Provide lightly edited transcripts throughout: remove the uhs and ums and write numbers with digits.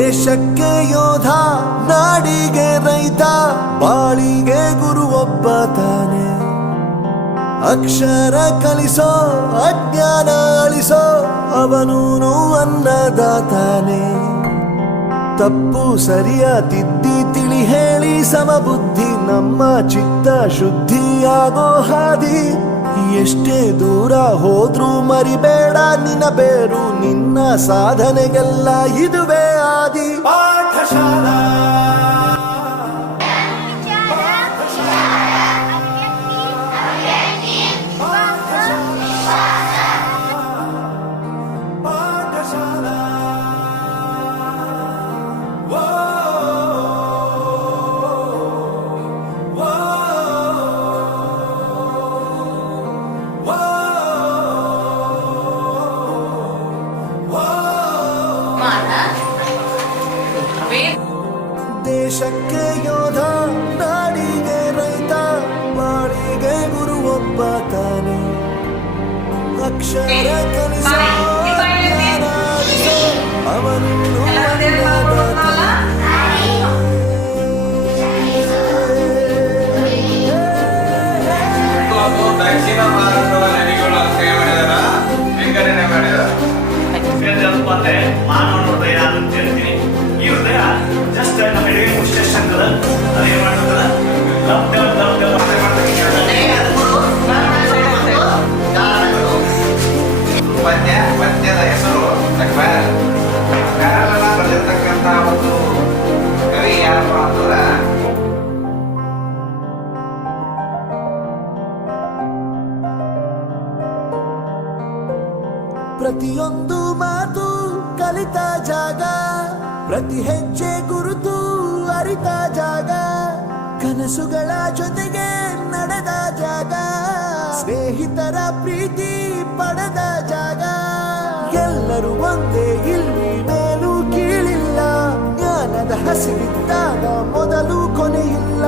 ದೇಶಕ್ಕೆ ಯೋಧ, ನಾಡಿಗೆ ರೈತ, ಬಾಳಿಗೆ ಗುರು ಒಬ್ಬ ತಾನೆ. ಅಕ್ಷರ ಕಲಿಸೋ, ಅಜ್ಞಾನ ಅಳಿಸೋ, ಅವನೂನು ಅನ್ನದಾತಾನೆ. ತಪ್ಪು ಸರಿಯ ತಿದ್ದಿ ತಿಳಿ ಹೇಳಿ ಸಮಬುದ್ಧಿ ನಮ್ಮ ಚಿತ್ತ ಶುದ್ಧಿಯಾಗೋ ಹಾದಿ. ಎಷ್ಟೇ ದೂರ ಹೋದ್ರೂ ಮರಿಬೇಡ ನಿನ್ನ ಬೇರು, ನಿನ್ನ ಸಾಧನೆಗೆಲ್ಲ ಇದುವೇ ಆದಿ. ಪಾಠಶಾಲಾ ದೇಶಕ್ಕೆ ಯೋಧ, ನಾಡಿಗೆ ರೈತ, ಬಾಳಿಗೆ ಗುರು ಒಬ್ಬ ತಾನೆ. ಅಕ್ಷರ ಕಲಿಸೋ, ಜ್ಞಾನ ಅರಿಸೋ, ಅವನನ್ನು ದಕ್ಷಿಣ ಭಾರತದ ನದಿಗಳು ಸೇವೆ ವಿಂಗಡಣೆ ಮಾಡಿದ ಮಾನವನ ಹೃದಯ ಅಂತ ಹೇಳ್ತೀನಿ. ಈ ಹೃದಯ ಜಸ್ಟ್ ನಮ್ಮ ರೈಲ್ವೆ ಸ್ಟೇಷನ್ ಅದೇನ್ ಮಾಡ್ತದ ಪದ್ಯದ ಹೆಸರು ಬರೆದಿರ್ತಕ್ಕಂಥ ಒಂದು ಕವಿ ಯಾರಪ್ಪ ಅಂತಂದ್ರ ಪ್ರತಿಯೊಂದು ಮಾತು ಕಲಿತ ಜಾಗ, ಪ್ರತಿ ಹೆಜ್ಜೆ ಗುರುತು ಅರಿತ ಜಾಗ, ಕನಸುಗಳ ಜೊತೆಗೆ ನಡೆದ ಜಾಗ, ಸ್ನೇಹಿತರ ಪ್ರೀತಿ ಪಡೆದ ಜಾಗ. ಎಲ್ಲರೂ ಒಂದೇ, ಇಲ್ಲಿ ಮೇಲೂ ಕೀಳಿಲ್ಲ, ಜ್ಞಾನದ ಹಸಿವಿದ್ದಾಗ ಮೊದಲು ಕೊನೆಯಿಲ್ಲ.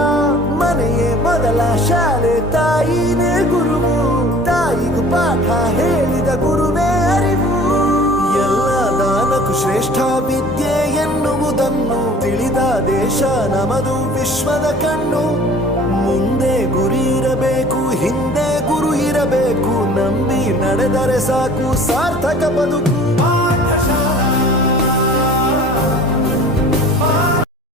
ಮನೆಯೇ ಮೊದಲ ಶಾಲೆ, ತಾಯಿನೇ ಗುರುವು, ತಾಯಿಗೂ ಪಾಠ ಹೇಳಿದ ಗುರುವೇ ಅರಿವು. ಎಲ್ಲ ದಾನಕ್ಕೂ ಶ್ರೇಷ್ಠ ವಿದ್ಯೆ ಎನ್ನುವುದನ್ನು ತಿಳಿದ ದೇಶ ನಮದು, ವಿಶ್ವದ ಕಣ್ಣು. ಮುಂದೆ ಗುರಿ ಇರಬೇಕು, ಹಿಂದೆ ಗುರು ಇರಬೇಕು, ನಂಬಿ ನಡೆದರೆ ಸಾಕು ಸಾರ್ಥಕ ಬದುಕು.